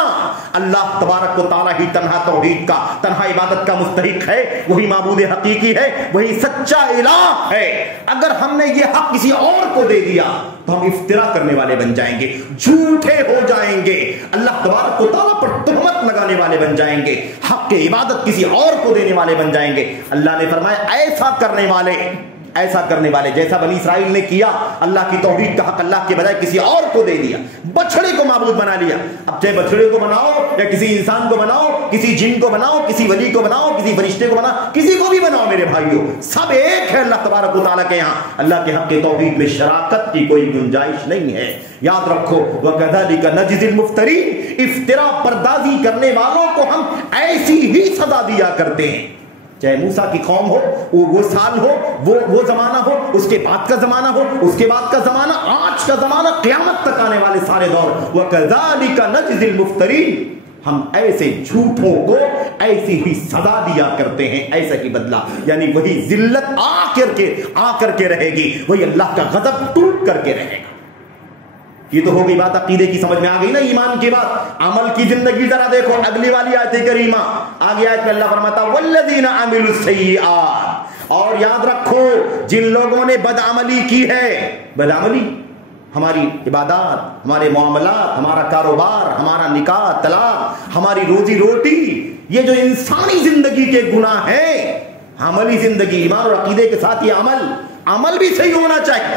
اللہ تبارک و تعالیٰ ہی تنہا توحید کا، تنہا عبادت کا مستحق ہے، وہی معبود حقیقی ہے، وہی سچا الہ ہے۔ اگر ہم نے یہ حق کسی اور کو دے دیا تو ہم افترا کرنے والے بن جائیں گے، جھوٹے ہو جائیں گے، اللہ تبارک و تعالیٰ پر تہمت لگانے والے بن جائیں گے، حق کی عبادت کسی اور کو دینے والے بن جائیں گے۔ اللہ نے فرمایا ایسا کرنے والے جیسا بنی اسرائیل نے کیا، اللہ کی توحید کا حق اللہ کے بجائے کسی اور کو دے دیا، بچڑے کو معبود بنا لیا۔ اب چاہے بچڑے کو بناؤ یا کسی انسان کو بناؤ، کسی جن کو بناؤ، کسی ولی کو بناؤ، کسی فرشتے کو بناؤ، کسی کو بھی بناؤ میرے بھائیوں، سب ایک ہے اللہ تبارک و تعالیٰ کے یہاں۔ اللہ کے حق کی توحید میں شراکت کی کوئی گنجائش نہیں ہے۔ یاد رکھو وَكَذَلِكَ نَجْزِي الْمُفْتَرِينَ، افترا پردازی کرنے والوں کو ہم ایسی ہی سزا دیا کرتے ہیں، چاہے موسیٰ کی قوم ہو، وہ سال ہو، وہ زمانہ ہو، اس کے بعد کا زمانہ ہو، اس کے بعد کا زمانہ، آج کا زمانہ، قیامت تک آنے والے سارے دور۔ وَكَذَلِكَ نَجْزِي الْمُفْتَرِينَ، ہم ایسے جھوٹوں کو ایسی ہی سزا دیا کرتے ہیں، ایسا ہی بدلہ، یعنی وہی ذلت آ کر کے رہے گی، وہی اللہ کا غضب ٹوٹ کر کے رہے گا۔ یہ تو ہو گئی بات عقیدے کی، سمجھ میں آ گئی نا ایمان کی بات۔ عمل کی زندگی ذرا دیکھو، اگلی والی آیت کریمہ، آگے آیت میں اللہ فرماتا والذین عملوا السیئات، اور یاد رکھو جن لوگوں نے بدعملی کی ہے، بدعملی ہماری عبادات، ہمارے معاملات، ہمارا کاروبار، ہمارا نکاح طلاق، ہماری روزی روٹی، یہ جو انسانی زندگی کے گناہ ہیں، عملی زندگی، ایمان اور عقیدے کے ساتھ یہ عمل بھی صحیح ہونا چاہیے۔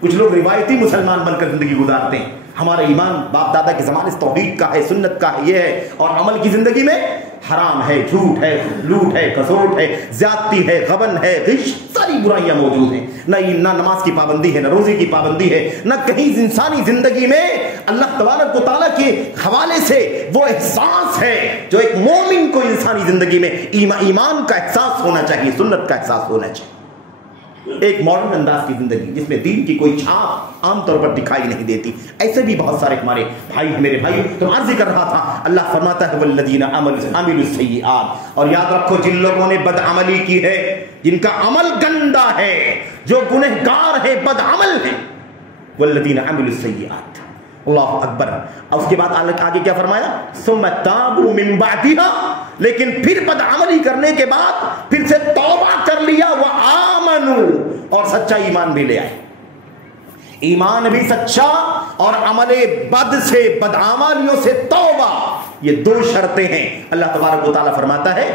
کچھ لوگ روایتی مسلمان بن کر زندگی گزارتے ہیں، ہمارا ایمان باپ دادا کے زمانے سے توحید کا ہے، سنت کا ہے، یہ ہے، اور عمل کی زندگی میں حرام ہے، جھوٹ ہے، لوٹ ہے، کسوٹ ہے، زیادتی ہے، غبن ہے، غش، ساری برائیاں موجود ہیں۔ نہ نماز کی پابندی ہے، نہ روزے کی پابندی ہے، نہ کہیں انسانی زندگی میں اللہ تبارک و تعالیٰ کے حوالے سے وہ احساس ہے جو ایک مومن کو انسانی زندگی میں ایمان کا احساس ہونا چاہیے، سنت کا احساس ہونا چاہیے۔ ایک ماڈرن انداز کی زندگی جس میں دین کی کوئی چھاپ عام طور پر دکھائی نہیں دیتی، ایسے بھی بہت سارے ہمارے بھائی ہیں۔ میرے بھائی تو عرض کر رہا تھا، اللہ فرماتا ہے والذین عملوا السیئات، اور یاد رکھو جن لوگوں نے بدعملی کی ہے، جن کا عمل گندا ہے، جو گنہگار ہے، بدعمل ہے، والذین عملوا السیئات، اللہ اکبر۔ اور اس کے بعد آگے کیا فرمایا؟ ثم تابوا من بعدها، لیکن پھر بدعملی کرنے کے بعد پھر سے توبہ کر لیا، وآمنوا، اور سچا ایمان بھی لے آئے۔ ایمان بھی سچا اور عمل بد سے، بدعمالیوں سے توبہ، یہ دو شرطیں ہیں۔ اللہ تبارک و تعالیٰ فرماتا ہے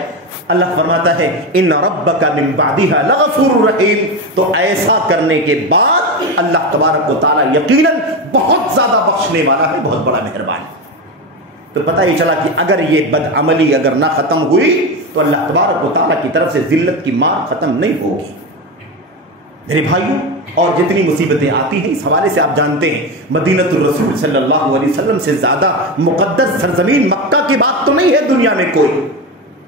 ان ربک من بعدها لغفور رحیم، تو ایسا کرنے کے بعد اللہ تبارک و تعالیٰ یقیناً بہت زیادہ بخشنے والا ہے، بہت بڑا مہربان ہے۔ تو پتہ یہ چلا کہ اگر یہ بدعملی اگر نہ ختم ہوئی تو اللہ تبارک و تعالیٰ کی طرف سے ذلت کی مار ختم نہیں ہوگی میرے بھائیوں۔ اور جتنی مصیبتیں آتی ہیں اس حوالے سے آپ جانتے ہیں، مدینۃ الرسول صلی اللہ علیہ وسلم سے زیادہ مقدس سرزمین مکہ کی بات تو نہیں ہے دنیا میں کوئی،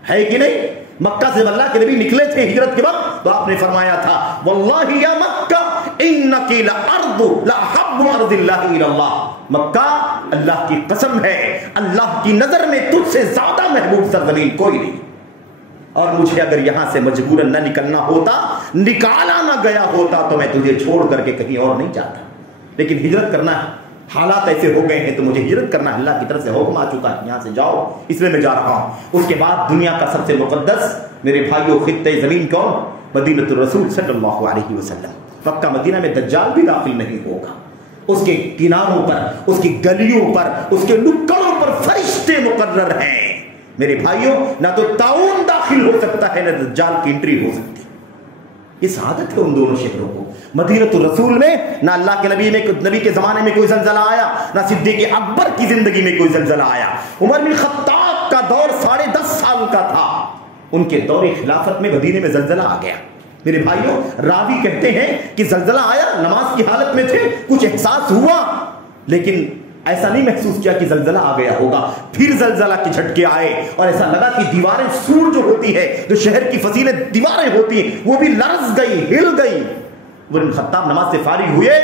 ہے کہ نہیں؟ مکہ سے اللہ کے نبی نکلے تھے ہجرت کے وقت تو آپ نے فرمایا تھا واللہ یا مکہ انکی لارض لاحب ارض اللہ الی اللہ، مکہ اللہ کی قسم ہے اللہ کی نظر میں تجھ سے زیادہ محبوب سرزمین کوئی نہیں، اور مجھے اگر یہاں سے مجبوراً نہ نکلنا ہوتا، نکالا نہ گیا ہوتا تو میں تجھے چھوڑ کر کے کہیں اور نہیں جاتا، لیکن ہجرت کرنا ہے، حالات ایسے ہو گئے ہیں تو مجھے ہجرت کرنا ہے، اللہ کی طرف سے حکم آ چکا ہے یہاں سے جاؤ، اس لیے میں جا رہا ہوں۔ اس کے بعد دنیا کا سب سے مقدس میرے بھائیوں خطہ زمین کون؟ مدینۃ الرسول صلی اللہ علیہ وسلم۔ مکہ مدینہ میں دجال بھی داخل نہیں ہوگا، اس کے کناروں پر، اس کی گلیوں پر، اس کے نکڑوں پر فرشتے مقرر ہیں میرے بھائیوں، نہ تو طاعون داخل ہو سکتا ہے نہ دجال کی انٹری ہو سکتی۔ یہ سعادت ہے ان دونوں شہروں کو۔ مدینۃ الرسول میں نہ اللہ کے نبی کے زمانے میں کوئی زلزلہ آیا، نہ صدیق اکبر کی زندگی میں کوئی زلزلہ آیا۔ عمر بن خطاب کا دور 10.5 سال کا تھا، ان کے دور خلافت میں مدینے میں زلزلہ آ گیا میرے بھائیوں۔ راوی کہتے ہیں کہ زلزلہ آیا، نماز کی حالت میں تھے، کچھ احساس ہوا لیکن ایسا نہیں محسوس کیا کہ زلزلہ آ گیا ہوگا۔ پھر زلزلہ کے جھٹکے آئے اور ایسا لگا کہ دیواریں، سور جو ہوتی ہے، جو شہر کی فصیلیں دیواریں ہوتی ہیں، وہ بھی لرز گئی، ہل گئی۔ عمر بن خطاب نماز سے فارغ ہوئے،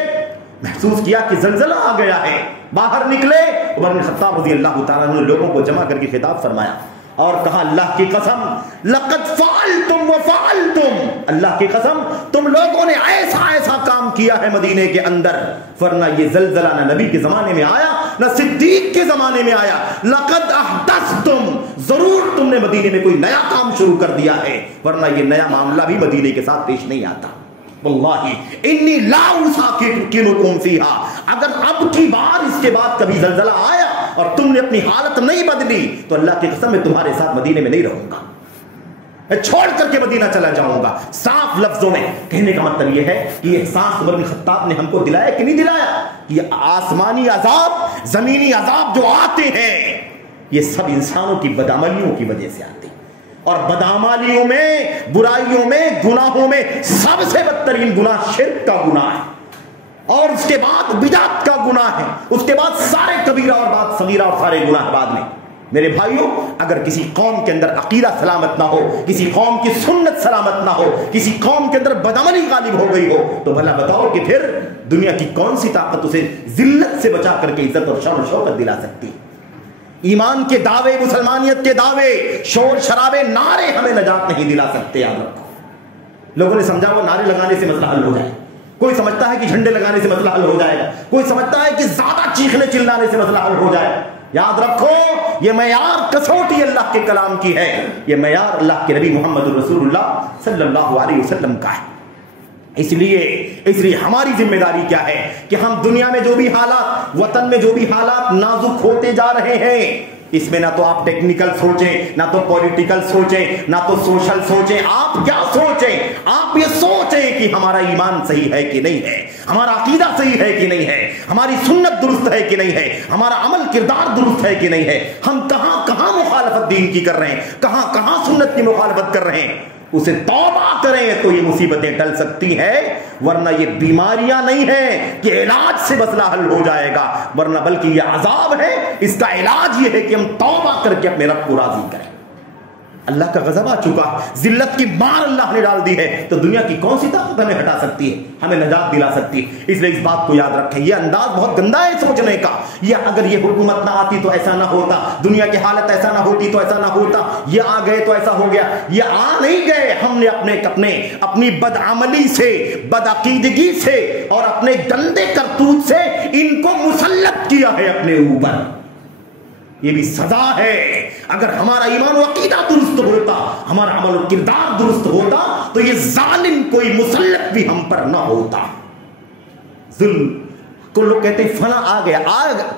محسوس کیا کہ زلزلہ آ گیا ہے، باہر نکلے۔ عمر بن خطاب رضی اللہ تعالیٰ عنہ نے لوگوں کو جمع کر کے خطاب فرمایا، اور کہا اللہ کی قسم لقد فعلتم وفعلتم، اللہ کی قسم تم لوگوں نے ایسا ایسا کام کیا ہے مدینے کے اندر، ورنہ یہ زلزلہ نہ نبی کے زمانے میں آیا نہ صدیق کے زمانے میں آیا، لقد احدثتم، ضرور تم نے مدینے میں کوئی نیا کام شروع کر دیا ہے، ورنہ یہ نیا معاملہ بھی مدینے کے ساتھ پیش نہیں آتا۔ واللہ انی لا اساکنکم فیہا، اگر اب کی بار اس کے بعد کبھی زلزلہ آیا اور تم نے اپنی حالت نہیں بدلی تو اللہ کی قسم میں تمہارے ساتھ مدینے میں نہیں رہوں گا، میں چھوڑ کر کے مدینہ چلا جاؤں گا۔ صاف لفظوں میں کہنے کا مطلب یہ ہے کہ یہ احساس عمر بن خطاب نے ہم کو دلایا کہ نہیں دلایا، یہ آسمانی عذاب زمینی عذاب جو آتے ہیں یہ سب انسانوں کی بدعملیوں کی وجہ سے آتے ہیں، اور بدعملیوں میں، برائیوں میں، گناہوں میں سب سے بدترین گناہ شرک کا گناہ ہے، اور اس کے بعد بدعت کا گناہ ہے، اس کے بعد سارے کبیرہ اور بعد صغیرہ اور سارے گناہ بعد میں۔ میرے بھائیوں، اگر کسی قوم کے اندر عقیدہ سلامت نہ ہو، کسی قوم کی سنت سلامت نہ ہو، کسی قوم کے اندر بدعملی غالب ہو گئی ہو، تو بھلا بتاؤ کہ پھر دنیا کی کون سی طاقت اسے ذلت سے بچا کر کے عزت اور شان و شوکت دلا سکتی؟ ایمان کے دعوے، مسلمانیت کے دعوے، شور شرابے، نعرے ہمیں نجات نہیں دلا سکتے۔ یاد رکھو، لوگوں نے سمجھا وہ نعرے لگانے سے مسئلہ حل ہو جائے، کوئی سمجھتا ہے کہ جھنڈے لگانے سے مسئلہ حل ہو جائے گا، کوئی سمجھتا ہے کہ زیادہ چیخنے چلانے سے مسئلہ حل ہو جائے۔ یاد رکھو، یہ معیار کسوٹی اللہ کے کلام کی ہے، یہ معیار اللہ کے نبی محمد رسول اللہ صلی اللہ علیہ وسلم کا ہے۔ اس لیے ہماری ذمہ داری کیا ہے کہ ہم دنیا میں جو بھی حالات، وطن میں جو بھی حالات نازک ہوتے جا رہے ہیں، اس میں نہ تو آپ ٹیکنیکل سوچیں، نہ تو پولیٹیکل سوچیں، نہ تو سوشل سوچیں، آپ کیا سوچیں؟ آپ یہ سوچیں کہ ہمارا ایمان صحیح ہے کہ نہیں ہے، ہمارا عقیدہ صحیح ہے کہ نہیں ہے، ہماری سنت درست ہے کہ نہیں ہے، ہمارا عمل کردار درست ہے کہ نہیں ہے، ہم کہاں کہاں مخالفت دین کی کر رہے ہیں، کہاں کہاں سنت کی مخالفت کر رہے ہیں، اسے توبہ کریں تو یہ مصیبتیں ٹل سکتی ہیں، ورنہ یہ بیماریاں نہیں ہیں کہ علاج سے مسئلہ حل ہو جائے گا، ورنہ بلکہ یہ عذاب ہے، اس کا علاج یہ ہے کہ ہم توبہ کر کے اپنے رب کو راضی کریں۔ اللہ کا غضب آ چکا، ذلت کی مار اللہ نے ڈال دی ہے، تو دنیا کی کون سی طاقت ہمیں ہٹا سکتی ہے، ہمیں نجات دلا سکتی ہے؟ اس لیے اس بات کو یاد رکھیں، یہ انداز بہت گندا ہے سوچنے کا، یہ اگر یہ حکومت نہ آتی تو ایسا نہ ہوتا، دنیا کی حالت ایسا نہ ہوتی تو ایسا نہ ہوتا، یہ آ گئے تو ایسا ہو گیا، یہ آ نہیں گئے، ہم نے اپنی بدعملی سے، بدعقیدگی سے اور اپنے گندے کرتوت سے ان کو مسلط کیا ہے اپنے اوپر، یہ بھی سزا ہے۔ اگر ہمارا ایمان و عقیدہ درست ہوتا، ہمارا عمل و کردار درست ہوتا، تو یہ ظالم کوئی مسلط بھی ہم پر نہ ہوتا۔ ظلم کو لوگ کہتے ہیں فلاں آ گیا،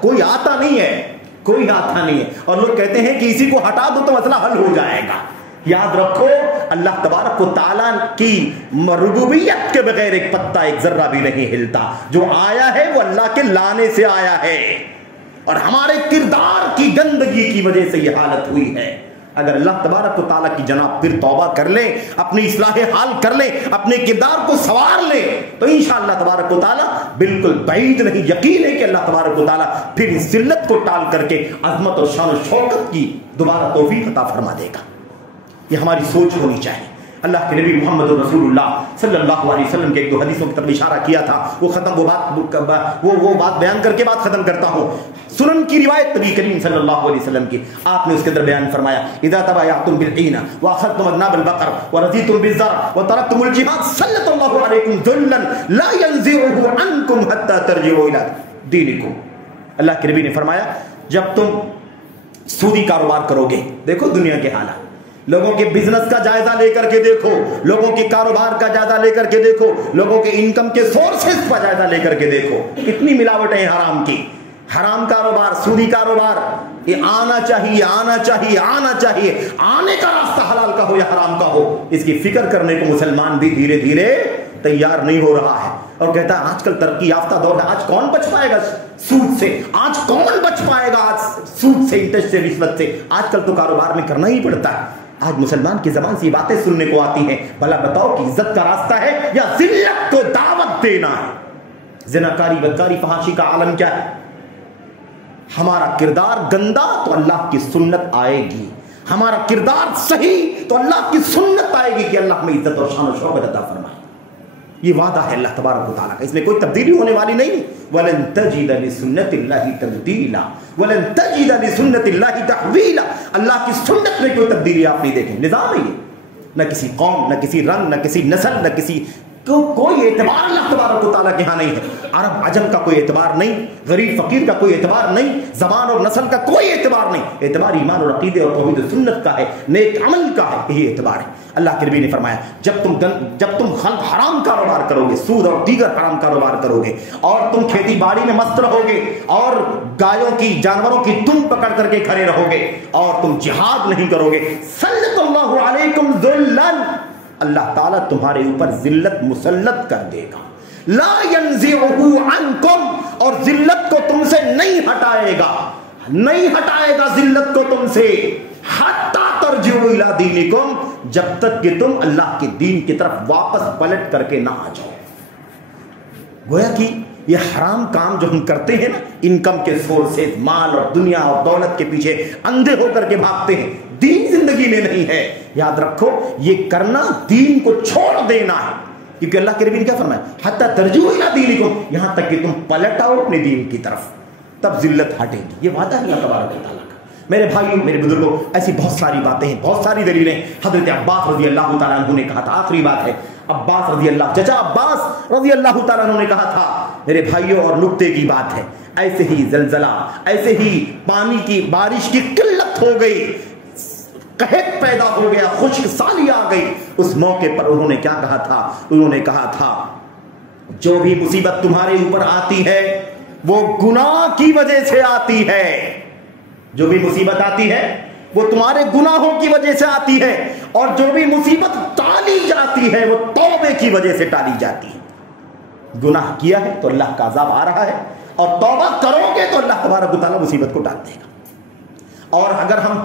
کوئی آتا نہیں ہے، کوئی آتا نہیں ہے، اور لوگ کہتے ہیں کہ اسی کو ہٹا دو تو مسئلہ حل ہو جائے گا۔ یاد رکھو، اللہ تبارک و تعالیٰ کی ربوبیت کے بغیر ایک پتا ایک ذرہ بھی نہیں ہلتا، جو آیا ہے وہ اللہ کے لانے سے آیا ہے، اور ہمارے کردار کی گندگی کی وجہ سے یہ حالت ہوئی ہے۔ اگر اللہ تبارک و تعالیٰ کی جناب پھر توبہ کر لیں، اپنی اصلاح حال کر لیں، اپنے کردار کو سنوار لیں، تو انشاءاللہ تبارک و تعالیٰ بالکل بعید نہیں، یقین ہے کہ اللہ تبارک و تعالیٰ پھر اس ذلت کو ٹال کر کے عظمت اور شان و شوکت کی دوبارہ توفیق عطا فرما دے گا۔ یہ ہماری سوچ ہونی چاہیے۔ اللہ کے نبی محمد رسول اللہ صلی اللہ علیہ وسلم کے ایک دو حدیثوں کی طرف اشارہ کیا تھا، وہ بات بیان کر کے بات ختم کرتا ہوں۔ سنن کی روایت نبی کریم صلی اللہ علیہ وسلم کی، آپ نے اس کے اندر بیان فرمایا، اذا تبایعتم بالعین واخذتم اذناب البقر ورضیتم بالزرع وترکتم الجہاد سلط اللہ علیکم ذلا لا ينزعه عنکم حتی ترجعوا الی دینکم۔ اللہ کے نبی نے فرمایا، جب تم سودی کاروبار کرو گے، دیکھو دنیا کے حالات، لوگوں کے بزنس کا جائزہ لے کر کے دیکھو، لوگوں کے کاروبار کا جائزہ لے کر کے دیکھو، لوگوں کے انکم کے سورسز کا جائزہ لے کر کے دیکھو، کتنی ملاوٹیں حرام کی، حرام کاروبار، سودی کاروبار، یہ آنا چاہیے، آنا چاہیے، آنا چاہیے، آنے کا راستہ حلال کا ہو یا حرام کا ہو، اس کی فکر کرنے کو مسلمان بھی دھیرے دھیرے تیار نہیں ہو رہا ہے، اور کہتا ہے آج کل ترقی یافتہ دور ہے، آج کون بچ پائے گا سود سے، آج کون بچ پائے گا آج سود سے، انٹرسٹ سے، رشوت سے، آج کل تو کاروبار میں کرنا ہی پڑتا ہے۔ آج مسلمان کی زبان سے یہ باتیں سننے کو آتی ہیں، بھلا بتاؤ کہ عزت کا راستہ ہے یا ذلت کو دعوت دینا ہے؟ زناکاری، بدکاری، فحاشی کا عالم کیا ہے؟ ہمارا کردار گندا تو اللہ کی سنت آئے گی، ہمارا کردار صحیح تو اللہ کی سنت آئے گی کہ اللہ ہمیں عزت اور شان و شوکت عطا فرمائے۔ یہ وعدہ ہے اللہ تبارک و تعالیٰ کا، اس میں کوئی تبدیلی ہونے والی نہیں ہے۔ وَلَن تَجِدَ لِسُنَّتِ اللَّهِ تَبْدِيلًا وَلَن تَجِدَ لِسُنَّتِ اللَّهِ تَحْوِيلًا، اللہ کی سنت میں کوئی تبدیلی آپ نہیں دیکھیں، نظام ہے یہ، نہ کسی قوم، نہ کسی رنگ، نہ کسی نسل، نہ کسی کوئی اعتبار اللہ تبارک و تعالیٰ کے ہاں نہیں ہے۔ عرب عجم کا کوئی اعتبار نہیں، غریب فقیر کا کوئی اعتبار نہیں، زبان اور نسل کا کوئی اعتبار نہیں، اعتبار ایمان اور عقیدے اور توحید و سنت کا ہے، نیک عمل کا ہے، یہی اعتبار ہے۔ اللہ کے نبی نے فرمایا جب تم حرام کاروبار کرو گے، سود اور دیگر حرام کاروبار کرو گے، اور تم کھیتی باڑی میں مست رہو گے، اور گایوں کی جانوروں کی تم پکڑ کر کے کھڑے رہو گے، اور تم جہاد نہیں کرو گے، سلط اللہ علیکم ذلًا، اللہ تعالیٰ تمہارے اوپر ذلت مسلط کر دے گا، لا ينزعه عنکم، اور ذلت کو تم سے نہیں ہٹائے گا، نہیں ہٹائے گا ذلت کو تم سے، حتی ترجعوا الی دینکم، جب تک کہ تم اللہ کے دین کی طرف واپس پلٹ کر کے نہ آ جاؤ۔ گویا کہ یہ حرام کام جو ہم کرتے ہیں نا، انکم کے سورسز، مال اور دنیا اور دولت کے پیچھے اندھے ہو کر کے بھاگتے ہیں، دین زندگی میں نہیں ہے۔ یاد رکھو یہ کرنا دین کو چھوڑ دینا ہے، کیونکہ اللہ کے نبی نے کیا فرمایا، حتی ترجعوا الی دینکم، یہاں تک کہ تم پلٹ آؤ اپنے دین کی طرف، تب ذلت ہٹے گی۔ یہ وعدہ ہے اللہ تبارک و تعالیٰ کا۔ میرے بھائیوں، میرے بزرگوں، ایسی بہت ساری باتیں ہیں، بہت ساری دلیلیں۔ حضرت عباس رضی اللہ تعالیٰ عنہ نے کہا تھا، آخری بات ہے، عباس رضی اللہ، چچا عباس رضی اللہ تعالیٰ عنہ نے کہا تھا، میرے بھائیوں، اور نکتے کی بات ہے، ایسے ہی زلزلہ، ایسے ہی پانی کی بارش کی قلت ہو گئی، قحط پیدا ہو گیا، خشک سالی آ گئی، اس موقع پر انہوں نے کیا کہا تھا؟ انہوں نے کہا تھا جو بھی مصیبت تمہارے اوپر آتی ہے وہ گناہ کی وجہ سے آتی ہے، جو بھی مصیبت آتی ہے وہ تمہارے گناہوں کی وجہ سے آتی ہے، اور جو بھی مصیبت ٹالی جاتی ہے وہ توبے کی وجہ سے ٹالی جاتی ہے۔ گناہ کیا ہے تو اللہ کا عذاب آ رہا ہے، اور توبہ کرو گے تو اللہ تبارک و تعالیٰ مصیبت کو ٹال دے گا۔ اور اگر ہم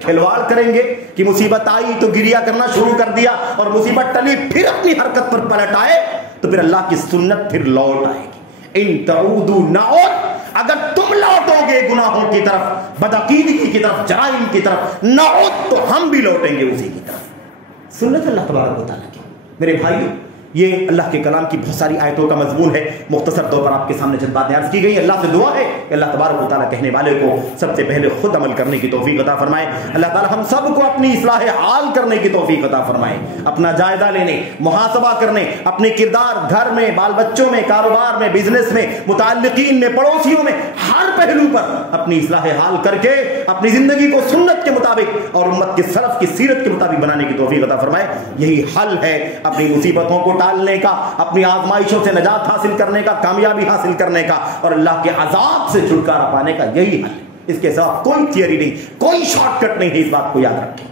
کھلواڑ کریں گے کہ مصیبت آئی تو گریا کرنا شروع کر دیا، اور مصیبت ٹلی پھر اپنی حرکت پر پلٹ آئے، تو پھر اللہ کی سنت پھر لوٹ آئے گی۔ ان تعودوا نعود، اگر تم لوٹو گے گناہوں کی طرف، بدعقیدگی کی طرف، جرائم کی طرف، نعود، تو ہم بھی لوٹیں گے اسی کی طرف۔ سنت اللہ تبارک و تعالیٰ کی۔ میرے بھائیو، یہ اللہ کے کلام کی بہت ساری آیتوں کا مضمون ہے، مختصر طور پر آپ کے سامنے چند باتیں عرض کی گئی۔ اللہ سے دعا ہے کہ اللہ تبارک و تعالیٰ کہنے والے کو سب سے پہلے خود عمل کرنے کی توفیق عطا فرمائے۔ اللہ تعالیٰ ہم سب کو اپنی اصلاح حال کرنے کی توفیق عطا فرمائے، اپنا جائزہ لینے، محاسبہ کرنے، اپنے کردار، گھر میں، بال بچوں میں، کاروبار میں، بزنس میں، متعلقین میں، پڑوسیوں میں، ہر پہلو پر اپنی اصلاح حال کر کے اپنی زندگی کو سنت کے مطابق اور امت کے سلف کی سیرت کے مطابق بنانے کی توفیق عطا فرمائے۔ یہی حل ہے اپنی مصیبتوں کو ٹالنے کا، اپنی آزمائشوں سے نجات حاصل کرنے کا، کامیابی حاصل کرنے کا، اور اللہ کے عذاب سے چھٹکارا پانے کا، یہی حل ہے۔ اس کے ساتھ کوئی تھیوری نہیں، کوئی شارٹ کٹ نہیں ہے، اس بات کو یاد رکھیں۔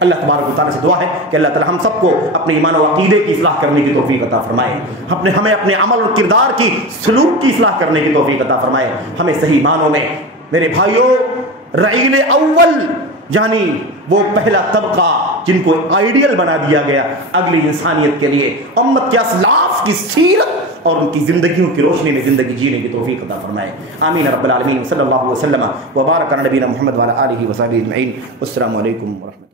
اللہ تبارک و تعالیٰ سے دعا ہے کہ اللہ تعالیٰ ہم سب کو اپنے ایمان و عقیدے کی اصلاح کرنے کی توفیق عطا فرمائے، ہمیں اپنے عمل اور کردار کی، سلوک کی اصلاح کرنے کی توفیق عطا فرمائے، ہمیں صحیح معنوں میں میرے بھائیوں رعیل اول، یعنی وہ پہلا طبقہ جن کو آئیڈیل بنا دیا گیا اگلی انسانیت کے لیے، امت کے اسلاف کی سیرت اور ان کی زندگیوں کی روشنی میں زندگی جینے کی توفیق عطا فرمائے۔ آمین رب العالمین، صلی اللہ علیہ وسلم وبارک علی نبینا محمد وعلی آلہ وصحبہ اجمعین۔ السلام علیکم ورحمۃ اللہ۔